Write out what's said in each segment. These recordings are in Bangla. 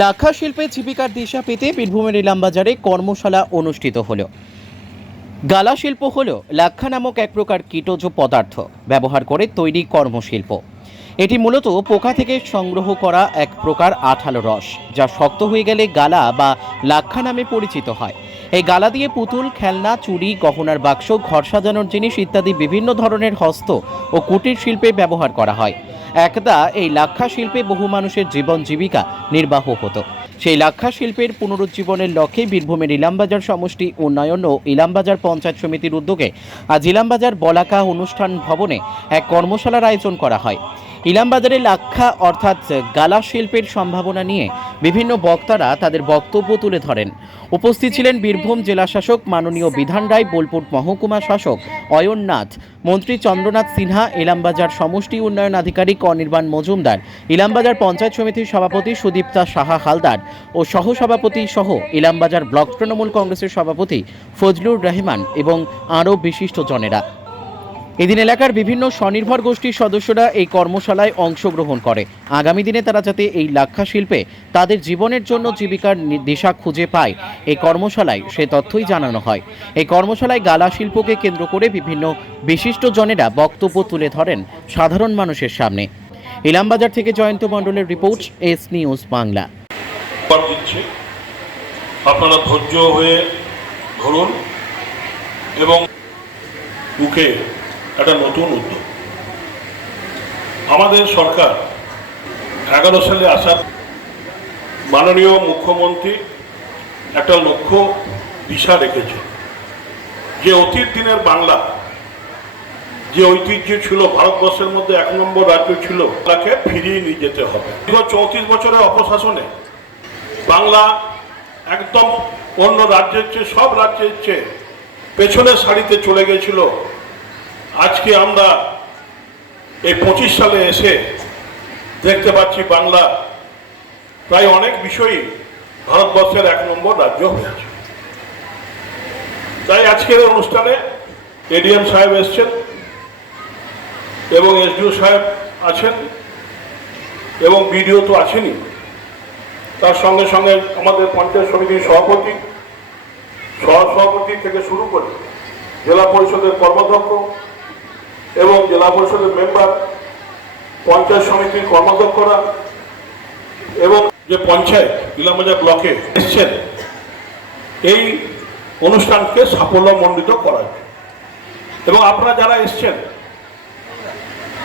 লাক্ষা শিল্পে জীবিকার দিশা পেতে বীরভূমের ইলামবাজারে কর্মশালা অনুষ্ঠিত হলো। গালা শিল্প হল লাক্ষা নামক এক প্রকার কীটজ পদার্থ ব্যবহার করে তৈরি কর্মশিল্প। এটি মূলত পোকা থেকে সংগ্রহ করা এক প্রকার আঠালো রস, যা শক্ত হয়ে গেলে গালা বা লাক্ষা নামে পরিচিত হয়। এই গালা দিয়ে পুতুল, খেলনা, চুড়ি, গহনার বাক্স, ঘর সাজানোর জিনিস ইত্যাদি বিভিন্ন ধরনের হস্ত ও কুটির শিল্পে ব্যবহার করা হয়। একদা এই লাক্ষা শিল্পে বহু মানুষের জীবন জীবিকা নির্বাহ হতো। সেই লাক্ষা শিল্পের পুনরুজ্জীবনের লক্ষ্যে বীরভূমের ইলামবাজার সমষ্টি, উন্নয়ন ও ইলামবাজার পঞ্চায়েত সমিতির উদ্যোগে আজ ইলামবাজার বলাকা অনুষ্ঠান ভবনে এক কর্মশালার আয়োজন করা হয়। ইলামবাজারে লাক্ষা অর্থাৎ গালা শিল্পের সম্ভাবনা নিয়ে বিভিন্ন বক্তারা তাদের বক্তব্য তুলে ধরেন। উপস্থিত ছিলেন বীরভূম জেলা শাসক মাননীয় বিধান রায়, বোলপুর মহকুমা শাসক অয়ননাথ মন্ত্রী চন্দ্রনাথ সিনহা, ইলামবাজার সমষ্টি উন্নয়ন আধিকারিক অনির্বাণ মজুমদার, ইলামবাজার পঞ্চায়েত সমিতির সভাপতি সুদীপ্তা সাহা হালদার ও সহসভাপতি সহ ইলামবাজার ব্লক তৃণমূল কংগ্রেসের সভাপতি ফজলুর রহমান এবং আরও বিশিষ্ট জনেরা। এদিন এলাকার বিভিন্ন স্বনির্ভর গোষ্ঠীর সদস্যরা এই কর্মশালায় অংশগ্রহণ করে। আগামী দিনে তারা যাতে এই লাক্ষা শিল্পে তাদের জীবনের জন্য জীবিকার দিশা খুঁজে পায়, এই কর্মশালায় সে তথ্যই জানানো হয়। এই কর্মশালায় গালা শিল্পকে কেন্দ্র করে বিভিন্ন বিশিষ্ট জনেরা বক্তব্য তুলে ধরেন সাধারণ মানুষের সামনে। ইলামবাজার থেকে জয়ন্ত মণ্ডলের রিপোর্ট, এস নিউজ বাংলা। আপনারা ধৈর্য হয়ে ধরুন এবং মুখে একটা নতুন উদ্যোগ। আমাদের সরকার এগারো সালে আসার মাননীয় মুখ্যমন্ত্রী একটা লক্ষ্য, দিশা রেখেছে। যে অতীত দিনের বাংলা, যে ঐতিহ্য ছিল, ভারতবর্ষের মধ্যে এক নম্বর রাজ্য ছিল, তাকে ফিরিয়ে নিয়ে যেতে হবে। দীর্ঘ চৌত্রিশ বছরের অপশাসনে বাংলা একদম অন্য রাজ্যের চেয়ে, সব রাজ্যের চেয়ে পেছনের সারিতে চলে গেছিল আজকে আমরা এই পঁচিশ সালে এসে দেখতে পাচ্ছি বাংলা প্রায় অনেক বিষয়ই ভারতবর্ষের এক নম্বর রাজ্য হয়েছে। তাই আজকের অনুষ্ঠানে এডিএম সাহেব এসছেন এবং এসডিও সাহেব আছেন এবং বিডিও তো আছেনই। তার সঙ্গে সঙ্গে আমাদের পঞ্চায়েত সমিতির সভাপতি সহ সভাপতি থেকে শুরু করে জেলা পরিষদের কর্মাধ্যক্ষ এবং জেলা পরিষদের মেম্বার, পঞ্চায়েত সমিতির কর্মাধ্যক্ষরা এবং যে পঞ্চায়েত ইলামবাজার ব্লকে এসছেন, এই অনুষ্ঠানকে সাফল্যমণ্ডিত করার। এবং আপনারা যারা এসছেন,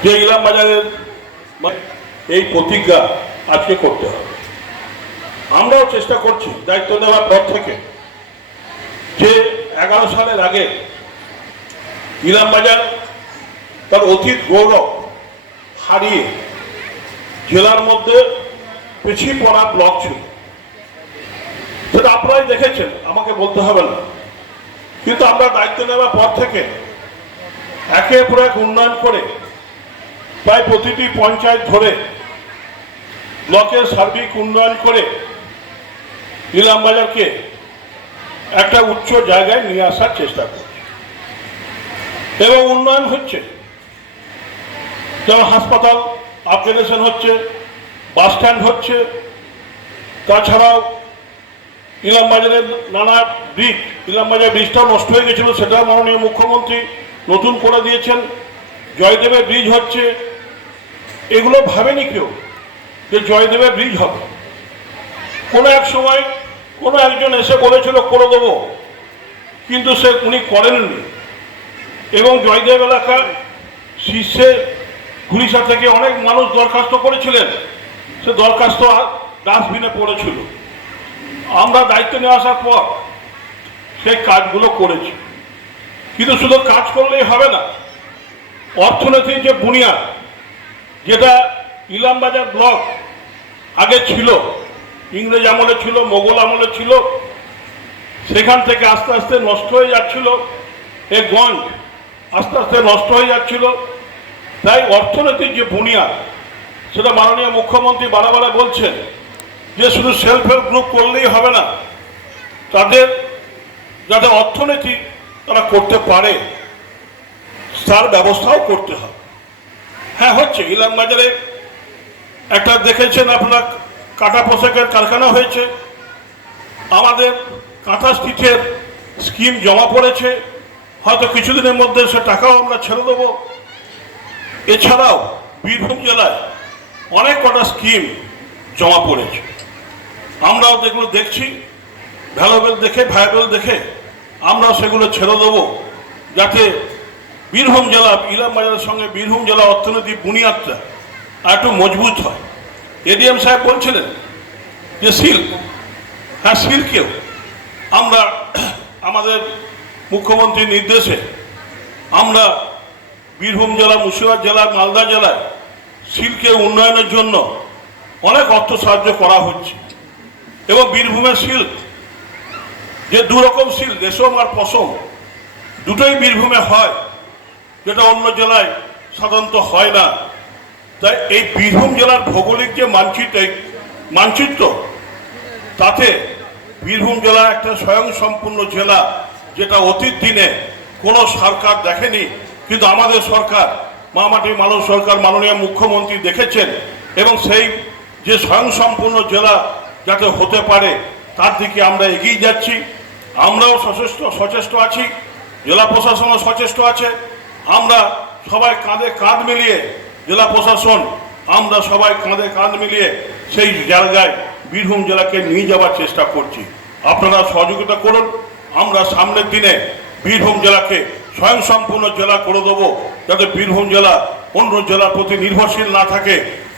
যে ইলামবাজারের মানে এই প্রতিজ্ঞা আজকে করতে হবে আমরাও চেষ্টা করছি, দায়িত্ব নেওয়ার পর থেকে, যে এগারো সালের আগে ইলামবাজার তার অতীত গৌরব হারিয়ে জেলার মধ্যে পিছিয়ে পড়া ব্লক ছিল। সেটা আপনারাই দেখেছেন, আমাকে বলতে হবে না। কিন্তু আমরা দায়িত্ব নেওয়ার পর থেকে একে পর এক উন্নয়ন করে প্রায় প্রতিটি পঞ্চায়েত ধরে ব্লকের সার্বিক উন্নয়ন করে ইলামবাজারকে একটা উচ্চ জায়গায় নিয়ে আসার চেষ্টা করছে। এবং উন্নয়ন হচ্ছে যেমন হাসপাতাল আপগ্রেডেশন হচ্ছে, বাস স্ট্যান্ড হচ্ছে, তাছাড়াও ইলামবাজারের নানা ব্রিজ ইলামবাজার ব্রিজটাও নষ্ট হয়ে গেছিল, সেটাও মাননীয় মুখ্যমন্ত্রী নতুন করে দিয়েছেন। জয়দেবের ব্রিজ হচ্ছে, এগুলো ভাবেনি কেউ যে জয়দেবের ব্রিজ হবে। কোনো এক সময় কোনো একজন এসে বলেছিল, করে দেবো। কিন্তু সে উনি করেননি। এবং জয়দেব এলাকার শীর্ষে উড়িষ্যা থেকে অনেক মানুষ দরখাস্ত করেছিলেন। সে দরখাস্ত ডাস্টবিনে পড়েছিল। আমরা দায়িত্ব নিয়ে আসার পর সেই কাজগুলো করেছি। কিন্তু শুধু কাজ করলেই হবে না অর্থনীতির যে বুনিয়াদ, যেটা ইলামবাজার ব্লক আগে ছিল, ইংরেজ আমলে ছিল, মোগল আমলে ছিল, সেখান থেকে আস্তে আস্তে নষ্ট হয়ে যাচ্ছিল, এ গঞ্জ আস্তে আস্তে নষ্ট হয়ে যাচ্ছিল তাই অর্থনৈতিক যে বুনিয়াদ, সেটা মাননীয় মুখ্যমন্ত্রী বারে বলছেন যে শুধু সেলফ হেল্প গ্রুপ করলেই হবে না, তাদের, যাদের অর্থনীতি তারা করতে পারে, তার ব্যবস্থাও করতে হবে। হ্যাঁ হচ্ছে, ইলাম বাজারে একটা দেখেছেন আপনার কাটা পোশাকের কারখানা হয়েছে, আমাদের কাঁথা স্টিচের স্কিম জমা পড়েছে, হয়তো কিছুদিনের মধ্যে সে টাকাও আমরা ছেড়ে দেবো। এছাড়াও বীরভূম জেলায় অনেক কটা স্কিম জমা পড়েছে। আমরাও যেগুলো দেখছি ভ্যালুয়েবল দেখে, ভায়াবল দেখে, আমরাও সেগুলো ছেড়ে দেবো। যাতে বীরভূম জেলা, ইলাম বাজারের সঙ্গে বীরভূম জেলা অর্থনৈতিক বুনিয়াদটা একটু মজবুত হয়। এডিএম সাহেব বলছিলেন যে সিল্ক হ্যাঁ সিল্কেও আমরা আমাদের মুখ্যমন্ত্রীর নির্দেশে আমরা বীরভূম জেলা, মুর্শিদাবাদ জেলা, মালদা জেলায় শিল্পের উন্নয়নের জন্য অনেক অর্থ সাহায্য করা হচ্ছে। এবং বীরভূমের শিল্প যে দু রকম সিল্ক, রেশম আর পশম, দুটোই বীরভূমে হয়, যেটা অন্য জেলায় সাধারণত হয় না। তাই এই বীরভূম জেলার ভৌগোলিক যে মানচিত্র মানচিত্র, তাতে বীরভূম জেলা একটা স্বয়ংসম্পূর্ণ জেলা, যেটা অতীত দিনে কোনো সরকার দেখেনি কিন্তু আমাদের সরকার মামাটি মানব সরকার, মাননীয় মুখ্যমন্ত্রী দেখেছেন এবং সেই যে স্বয়ংসম্পূর্ণ জেলা যাতে হতে পারে, তার দিকে আমরা এগিয়ে যাচ্ছি। আমরাও সচেষ্ট সচেষ্ট আছি, জেলা প্রশাসনও সচেষ্ট আছে। আমরা সবাই কাঁধে কাঁধ মিলিয়ে জেলা প্রশাসন, আমরা সবাই কাঁধে কাঁধ মিলিয়ে সেই জায়গায় বীরভূম জেলাকে নিয়ে যাওয়ার চেষ্টা করছি। আপনারা সহযোগিতা করুন। আমরা সামনের দিনে বীরভূম জেলাকে স্বয়ংসম্পূর্ণ জেলা করে দেবো। যাতে বীরভূম জেলা অন্য জেলার প্রতি নির্ভরশীল না থাকে,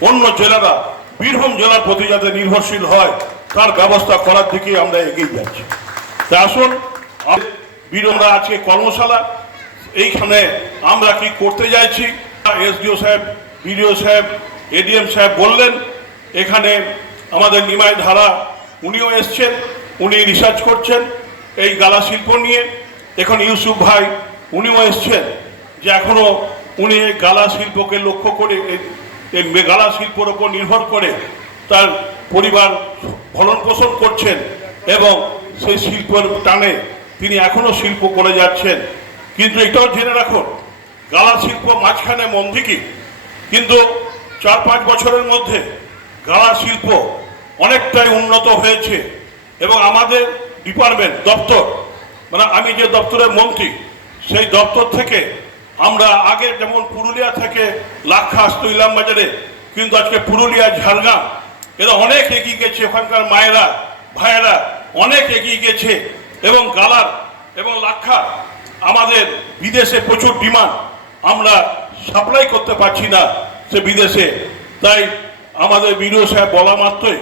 অন্য জেলারা বীরভূম জেলার প্রতি যাতে নির্ভরশীল হয়, তার ব্যবস্থা করার দিকে আমরা এগিয়ে যাচ্ছি। তা আসুন বীরভূমরা আজকে কর্মশালা, এইখানে আমরা কি করতে যাচ্ছি? এসডিও সাহেব, বিডিও সাহেব, এডিএম সাহেব বললেন, এখানে আমাদের নিমাই ধারা, উনিও এসছেন, উনি রিসার্চ করছেন এই গালা শিল্প নিয়ে। এখন ইউসুফ ভাই উনিও এসছেন যে এখনও উনি এই গালা শিল্পকে লক্ষ্য করে, এই- এই গালা শিল্পর ওপর নির্ভর করে তার পরিবার ভরণ পোষণ করছেন এবং সেই শিল্পের টানে তিনি এখনও শিল্প করে যাচ্ছেন। কিন্তু এটাও জেনে রাখুন, গালা শিল্প মাঝখানে মন্দিকি কিন্তু চার পাঁচ বছরের মধ্যে গালা শিল্প অনেকটাই উন্নত হয়েছে এবং আমাদের ডিপার্টমেন্ট, দপ্তর মানে আমি যে দপ্তরের মন্ত্রী সেই দপ্তর থেকে আমরা আগে যেমন পুরুলিয়া থেকে লাক্ষা আসতো ইলাম বাজারে কিন্তু আজকে পুরুলিয়া, ঝাড়গ্রাম, এরা অনেক এগিয়ে গেছে। ওখানকার মায়েরা, ভাইয়েরা অনেক এগিয়ে গেছে। এবং গালার এবং লাক্ষা, আমাদের বিদেশে প্রচুর ডিমান্ড। আমরা সাপ্লাই করতে পারছি না সে বিদেশে। তাই আমাদের বিডিও সাহেব বলা মাত্রই,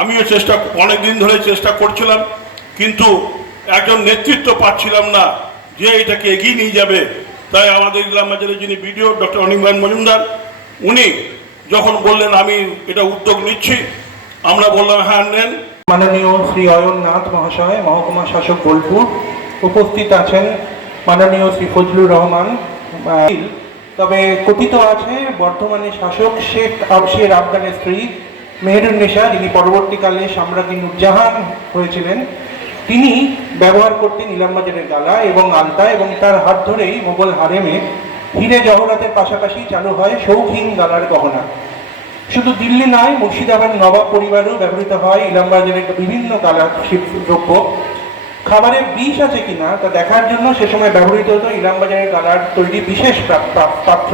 আমিও চেষ্টা অনেক দিন ধরে চেষ্টা করছিলাম, কিন্তু একজন নেতৃত্ব পাচ্ছিলাম না। যে এটাকে এগিয়ে নিয়ে যাবে, তাই আমাদের ইসলাম বাজারের যিনি বিডিও ডক্টর অনির্বাণ মজুমদার, উনি যখন বললেন, আমি এটা উদ্যোগ নিচ্ছি, আমরা বললাম হ্যাঁ নেন। মাননীয় শ্রী অয়ননাথ মহাশয়, মহকুমা শাসক বোলপুর, উপস্থিত আছেন মাননীয় শ্রী ফজলুর রহমান। তবে কথিত আছে, বর্তমানে শাসক শেখ আব- শের আফগানের স্ত্রী মেহেরুন্নেসা যিনি পরবর্তীকালে সাম্রাজ্ঞী নুরজাহান হয়েছিলেন। তিনি ব্যবহার করতেন ইলামবাজারের গালা এবং আলতা এবং তার হাত ধরেই মোগল হারেমে হিরে জহরাতের পাশাপাশি চালু হয় শৌখিন গালার গহনা। শুধু দিল্লি নয়, মুর্শিদাবাদ, নবাব পরিবারেও ব্যবহৃত হয় ইলামবাজারের বিভিন্ন কালার দ্রব্য খাবারে বিষ আছে কিনা তা দেখার জন্য সে সময় ব্যবহৃত হতো ইলামবাজারের গালার তৈরি বিশেষ পাত্র।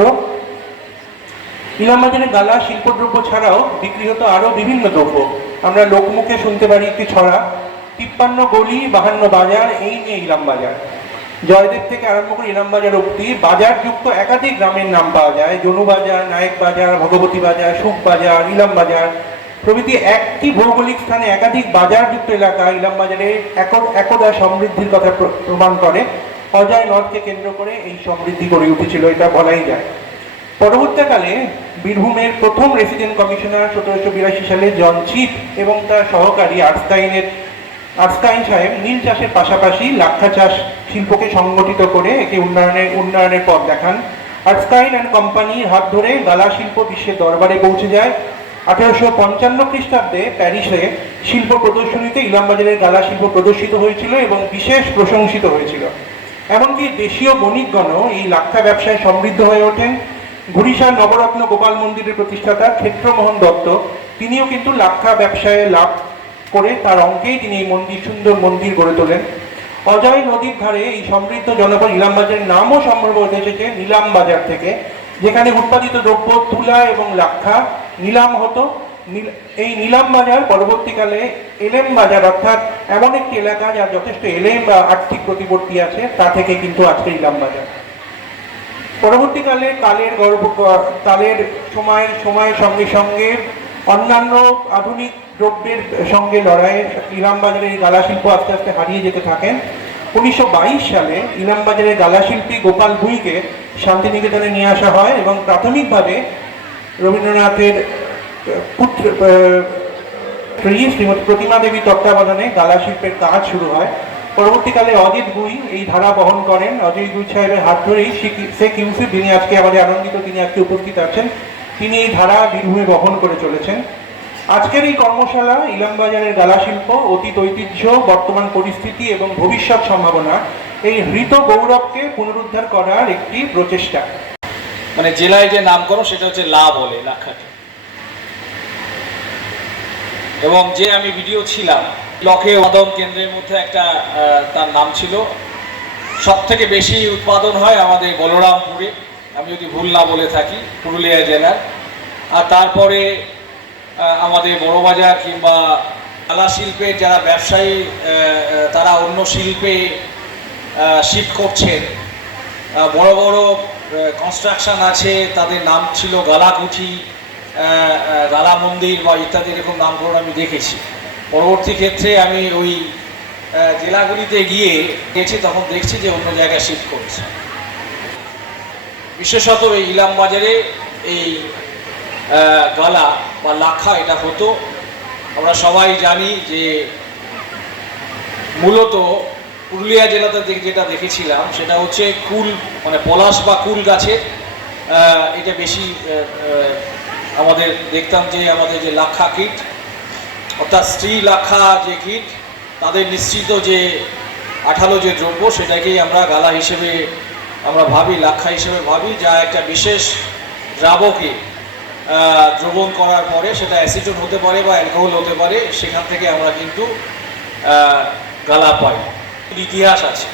ইলামবাজারের গালা শিল্পদ্রব্য ছাড়াও বিক্রি হতো আরও বিভিন্ন দ্রব্য। আমরা লোকমুখে শুনতে পারি একটি ছড়া। তিপ্পান্ন গলি বাহান্ন বাজার, এই নিয়ে ইলামবাজার জয়দেব থেকে আরম্ভ করে ইলামবাজার অব্দি বাজারযুক্ত একাধিক গ্রামের নাম পাওয়া যায়। জনু বাজার, নায়ক বাজার, ভগবতী বাজার, সুখ বাজার, ইলাম বাজার। প্রভৃতি একটি ভৌগোলিক স্থানে একাধিক বাজারযুক্ত এলাকা ইলাম বাজারে এক- একদা সমৃদ্ধির কথা প্রমাণ করে। অজয় নদকে কেন্দ্র করে এই সমৃদ্ধি গড়ে উঠেছিল, এটা বলাই যায়। পরবর্তীকালে বীরভূমের প্রথম রেসিডেন্ট কমিশনার সতেরোশো বিরাশি সালে জন চিপ এবং তার সহকারী আর্সকাইনের আর্সকাইন সাহেব নীল চাষের পাশাপাশি লাক্ষা চাষ শিল্পকে সংগঠিত করে একে উন্নয়নের উন্নয়নের পথ দেখান। আর্সকাইন অ্যান্ড কোম্পানির হাত ধরে গালা শিল্প বিশ্বের দরবারে পৌঁছে যায়। আঠারোশো পঞ্চান্ন খ্রিস্টাব্দে প্যারিসে শিল্প প্রদর্শনীতে ইলামবাজারের গালা শিল্প প্রদর্শিত হয়েছিল এবং বিশেষ প্রশংসিত হয়েছিল। এমনকি দেশীয় বণিকগণও এই লাক্ষা ব্যবসায় সমৃদ্ধ হয়ে ওঠেন। ঘুরিষার নবরত্ন গোপাল মন্দিরের প্রতিষ্ঠাতা ক্ষেত্রমোহন দত্ত, তিনিও কিন্তু লাক্ষা ব্যবসায় লাভ করে তার অঙ্কেই তিনি এই মন্দির, সুন্দর মন্দির গড়ে তোলেন। অজয় নদীর ধারে এই সমৃদ্ধ জনপদ ইলামবাজারের নামও সম্ভবত এসেছে নিলাম বাজার থেকে, যেখানে উৎপাদিত দ্রব্য তুলা এবং লাক্ষা নিলাম হতো। এই নিলাম বাজার পরবর্তীকালে এলেম বাজার অর্থাৎ এমন একটি এলাকা যার যথেষ্ট এলেম বা আর্থিক প্রতিপত্তি আছে, তা থেকে কিন্তু আজকে ইলাম বাজার পরবর্তীকালে কালের গর্ব কালের সময়ের সময়ের সঙ্গে সঙ্গে অন্যান্য আধুনিক দ্রব্যের সঙ্গে লড়াইয়ে ইলামবাজারের এই গালা শিল্প আস্তে আস্তে হারিয়ে যেতে থাকেন। উনিশশো বাইশ সালে ইলামবাজারের গালা শিল্পী গোপাল ভুঁইকে শান্তিনিকেতনে নিয়ে আসা হয় এবং প্রাথমিকভাবে রবীন্দ্রনাথের পুত্র স্ত্রী শ্রীমতী প্রতিমা দেবী তত্ত্বাবধানে গালা শিল্পের কাজ শুরু হয়। পরবর্তীকালে অজিত গুই এই ধারা বহন করেন। অজিত গুই সাহেবের হাত ধরেই শেখ ইউসুফ যিনি আজকে আমাদের আনন্দিত, তিনি আজকে উপস্থিত আছেন। তিনি এই ধারা বীরভূমে বহন করে চলেছেন। আজকের এই কর্মশালা ইলামবাজারের গালা শিল্প অতীত ঐতিহ্য, বর্তমান পরিস্থিতি এবং ভবিষ্যৎ সম্ভাবনা, এই হৃত গৌরবকে পুনরুদ্ধার করার একটি প্রচেষ্টা। মানে জেলায় যে নামকরণ সেটা হচ্ছে লা বলে লাক্ষাটি এবং যে আমি ভিডিও ছিলাম লকে উৎপাদন কেন্দ্রের মধ্যে একটা তার নাম ছিল। সব থেকে বেশি উৎপাদন হয় আমাদের বলরামপুরে। আমি যদি ভুল না বলে থাকি, পুরুলিয়া জেলার। আর তারপরে আমাদের বড়বাজার কিংবা কলা শিল্পের যারা ব্যবসায়ী তারা অন্য শিল্পে শিফট করছেন। বড় বড় কনস্ট্রাকশন আছে, তাদের নাম ছিল গালাকুঠি গালা মন্দির বা ইত্যাদি এরকম নামকরণ আমি দেখেছি। পরবর্তী ক্ষেত্রে আমি ওই জেলাগুলিতে গিয়ে গেছি, তখন দেখছি যে অন্য জায়গায় শিফট করছে। বিশেষত এই ইলাম বাজারে এই গালা বা লাখা এটা হতো। আমরা সবাই জানি যে মূলত পুরুলিয়া জেলাতে যেটা দেখেছিলাম, সেটা হচ্ছে কুল মানে পলাশ বা কুল গাছের এটা বেশি আমাদের দেখতাম যে আমাদের যে লাক্ষা কীট, অর্থাৎ স্ত্রী লাক্ষা যে কীট, তাদের নিশ্চিত যে আঠালো যে দ্রব্য, সেটাকেই আমরা গালা হিসেবে আমরা ভাবি লাক্ষা হিসেবে ভাবি, যা একটা বিশেষ দ্রাবকে দ্রবণ করার পরে সেটা অ্যাসিডন হতে পারে বা অ্যালকোহল হতে পারে, সেখান থেকে আমরা কিন্তু গালা পাই। ইতিহাস আছে।